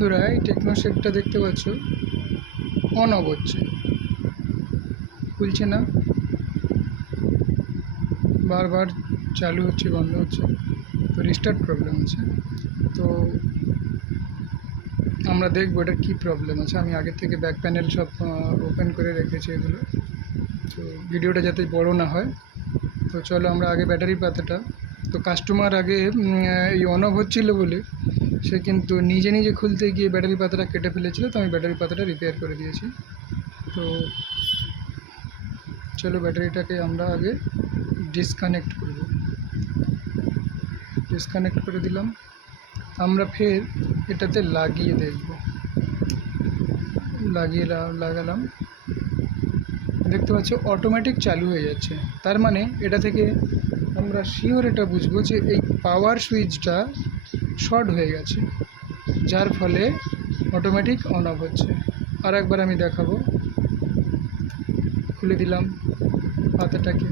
বন্ধুরা এই টেকনো সেটটা দেখতে পাচ্ছ অন অফ হচ্ছে, খুলছে না, বারবার চালু হচ্ছে বন্ধ হচ্ছে, তো রিস্টার্ট প্রবলেম আছে। তো আমরা দেখবো এটা কী প্রবলেম আছে। আমি আগের থেকে ব্যাক প্যানেল সব ওপেন করে রেখেছি এগুলো, তো ভিডিওটা যাতে বড় না হয়। তো চলো আমরা আগে ব্যাটারি পাতাটা, তো কাস্টমার আগে এই অন অফ হচ্ছিলো বলে সে কিন্তু নিজে নিজে খুলতে গিয়ে ব্যাটারি পাতাটা কেটে ফেলেছিল, তো আমি ব্যাটারি পাতাটা রিপেয়ার করে দিয়েছি। তো চলো ব্যাটারিটাকে আমরা আগে ডিসকানেক্ট করব। ডিসকানেক্ট করে দিলাম, আমরা ফের এটাতে লাগিয়ে দেখব। লাগালাম, দেখতে পাচ্ছ অটোমেটিক চালু হয়ে যাচ্ছে। তার মানে এটা থেকে আমরা শিওর এটা বুঝবো যে এই পাওয়ার সুইচটা শর্ট হয়ে গেছে, যার ফলে অটোমেটিক অন অফ হচ্ছে। আর একবার আমি দেখাবো, খুলে দিলাম পাতাটাকে,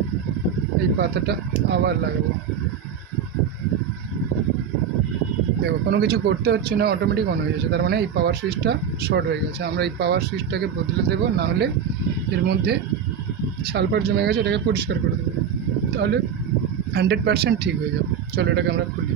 এই পাতাটা আবার লাগাবো, দেখো কোনো কিছু করতে হচ্ছে না, অটোমেটিক অন হয়ে যাচ্ছে। তার মানে এই পাওয়ার সুইচটা শর্ট হয়ে গেছে। আমরা এই পাওয়ার সুইচটাকে বদলে দেবো, না হলে এর মধ্যে সালফার জমে গেছে, এটাকে পরিষ্কার করে দেবো, তাহলে 100% ঠিক হয়ে যাবে। চলো এটাকে আমরা খুলি।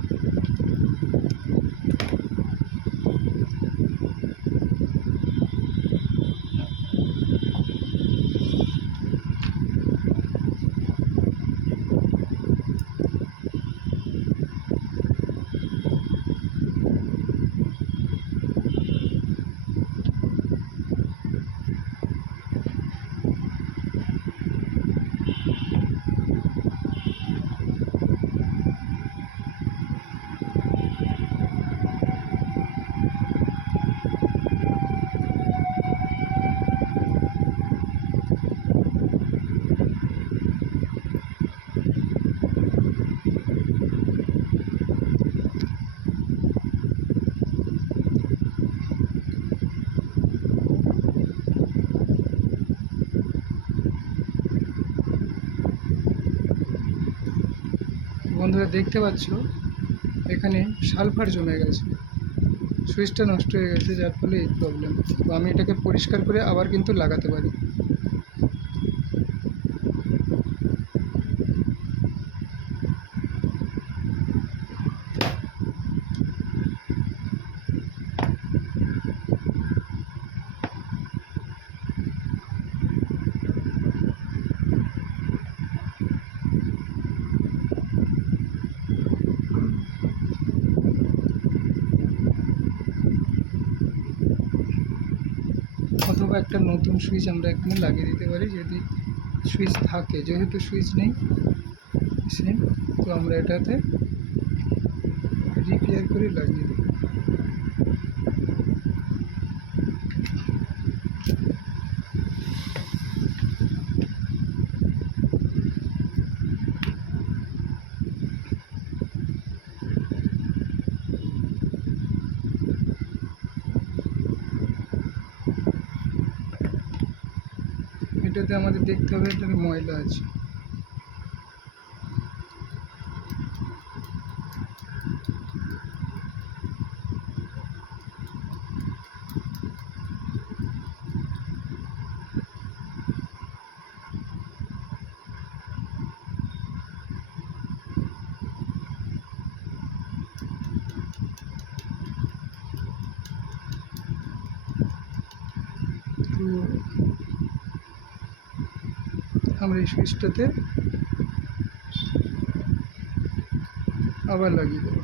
বন্ধুরা দেখতে পাচ্ছ এখানে সালফার জমে গেছে, সুইচটা নষ্ট হয়ে গেছে, যার ফলে এই প্রবলেম। তো আমি এটাকে পরিষ্কার করে আবার কিন্তু লাগাতে পারি। অথবা একটা নতুন সুইচ আমরা এখানে লাগিয়ে দিতে পারি, যদি সুইচ থাকে। যেহেতু সুইচ নেই সেম, তো আমরা এটাতে রিপেয়ার করে লাগিয়ে দেবো। এটাতে আমাদের দেখতে হবে এটাতে ময়লা আছে। তো আমরা এই সুইচটাতে আবার লাগিয়ে দেবো।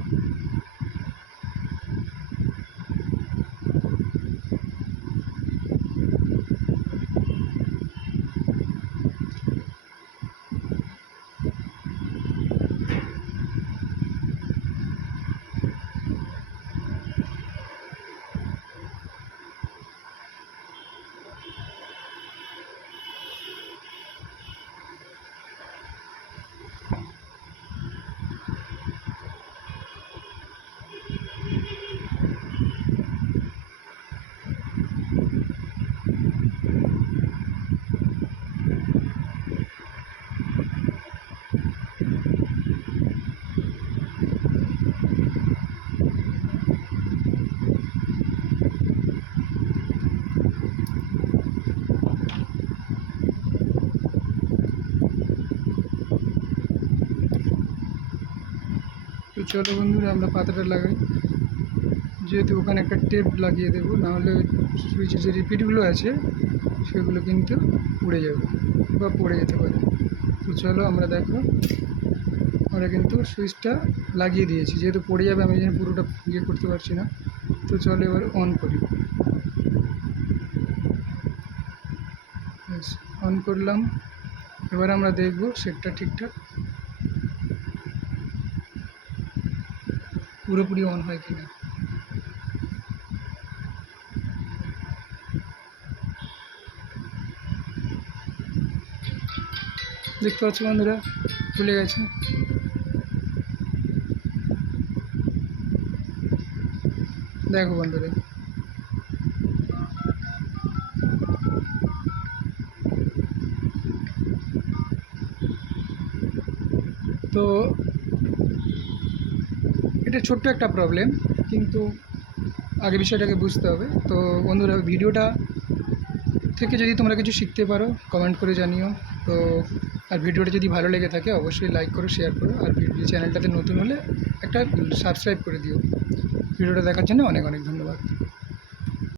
চলো বন্ধুরা আমরা পাতাটা লাগাই, যেহেতু ওখানে একটা টেপ লাগিয়ে দেবো, নাহলে সুইচের যে রিপিটগুলো আছে সেগুলো কিন্তু উড়ে যাবে বা পড়ে যেতে পারে। তো চলো আমরা দেখো আমরা কিন্তু সুইচটা লাগিয়ে দিয়েছি, যেহেতু পড়ে যাবে আমি যেন পুরোটা ইয়ে করতে পারছি না। তো চলো এবার অন করি, অন করলাম। এবার আমরা দেখব সেটটা ঠিকঠাক পুরোপুরি অন হয় কিনা। দেখতে পাচ্ছ বন্ধুরা খুলে গেছে। দেখো বন্ধুরা, তো এটা ছোট্ট একটা প্রবলেম, কিন্তু আগে বিষয়টাকে বুঝতে হবে। তো বন্ধুরা ভিডিওটা থেকে যদি তোমরা কিছু শিখতে পারো কমেন্ট করে জানিও। তো আর ভিডিওটা যদি ভালো লেগে থাকে অবশ্যই লাইক করো, শেয়ার করো, আর চ্যানেলটাতে নতুন হলে একটা সাবস্ক্রাইব করে দিও। ভিডিওটা দেখার জন্য অনেক অনেক ধন্যবাদ।